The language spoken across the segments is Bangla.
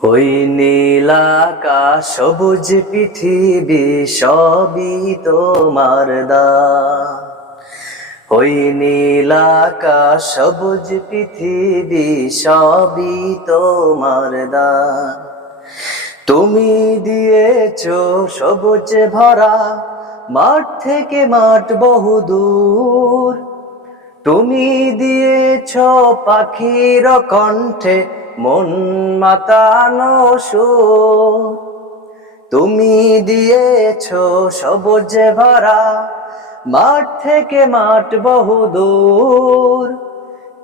ওই নীল আকাশ সবুজ পৃথিবী সবই তোমার দান। ওই নীল আকাশ সবুজ পৃথিবী সবই তোমার দান। তুমি দিয়েছো সবুজ ভরা মাঠ থেকে মাঠ বহুদূর। তুমি দিয়েছো পাখির কণ্ঠে মন মাতানো সুর। তুমি দিয়েছো সবুজ ভরা মাঠ থেকে মাঠ বহুদূর।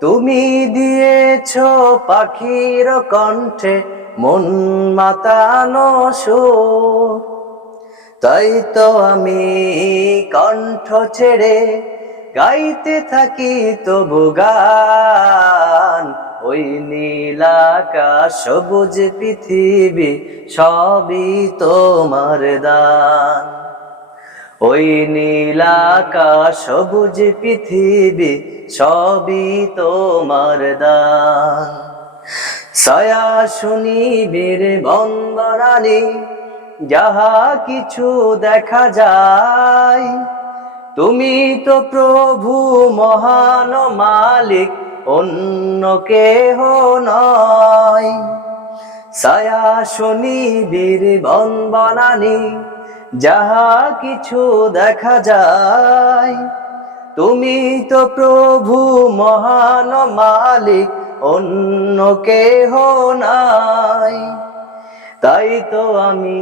তুমি দিয়েছো পাখির কণ্ঠে মন মাতানো সুর। তাই তো আমি কণ্ঠ ছেড়ে গাইতে থাকি তবু গান। ওই নীল আকাশ সবুজ পৃথিবী সবই তোমার দান। ওই নীল আকাশ সবুজ পৃথিবী সবই তোমার দান। ছায়া শুনিবির বন্দনানি যাহা কিছু দেখা যায়, তুমি তো প্রভু মহান মালিক, অন্য কেহ নয়। ছায়া শুনিবির বন্দনানি যাহা কিছু দেখা যায়, তুমি তো প্রভু মহান মালিক, অন্য কেহ নাই। তাই তো আমি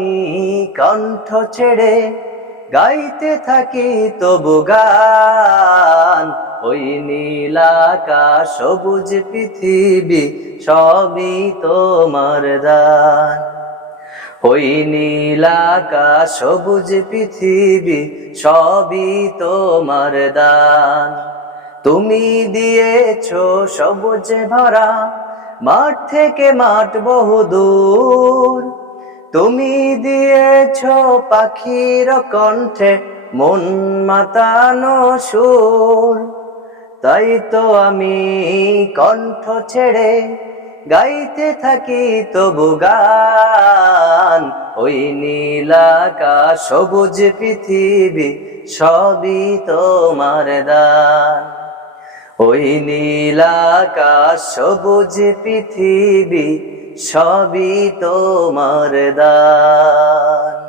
কণ্ঠ ছেড়ে গাইতে থাকি তবু গান। ওই নীল আকাশ সবুজ পৃথিবী সবই তোমার দান। ওই নীল আকাশ সবুজ পৃথিবী সবই তোমার দান। তুমি দিয়েছো সবুজ ভরা মাঠ থেকে মাঠ বহুদূর। তুমি দিয়েছো পাখির কণ্ঠে মন মাতানো সুর। তাই তো আমি কণ্ঠ ছেড়ে গাইতে থাকি তবু গান। ওই নীল আকাশ সবুজ পৃথিবী সবই তোমার দান। ওই নীল আকাশ সবুজ পৃথিবী সবই তোমার দান।